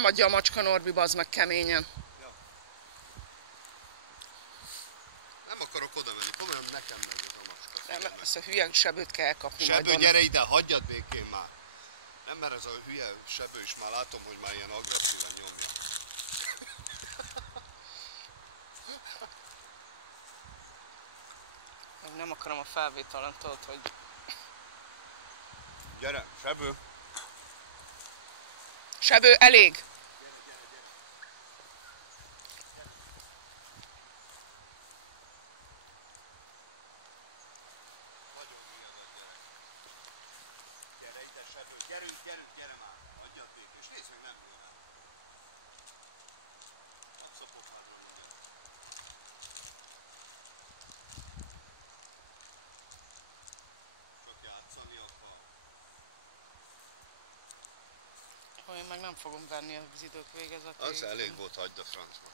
támadja a macska Norbi, bazd meg keményen. Ja. Nem akarok oda menni, komolyan nekem megy ez a macska. Nem, ezt a hülye sebőt kell elkapni. Sebő, gyere ide, hagyjad békén már. Nem, mert ez a hülye sebő is már látom, hogy már ilyen agresszíven nyomja. Nem akarom a felvételen, tudod, hogy... Gyere, sebő! Sebő, elég! Gyere ide, sebő! Gyere már! Adjad békés, nézd meg, nem jön rá. Nem szopok már volna. Csak játszani akar. Én meg nem fogom venni az idők végezetéig. Az elég volt, hagyd a francba.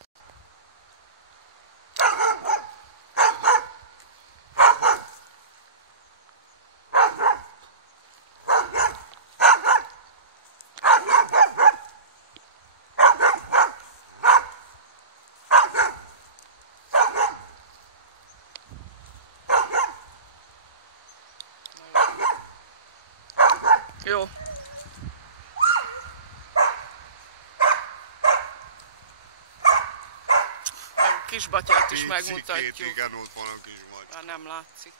Jó. Meg a kisbatyát is megmutatjuk. Igen, ott van a kis majd. Már nem látszik.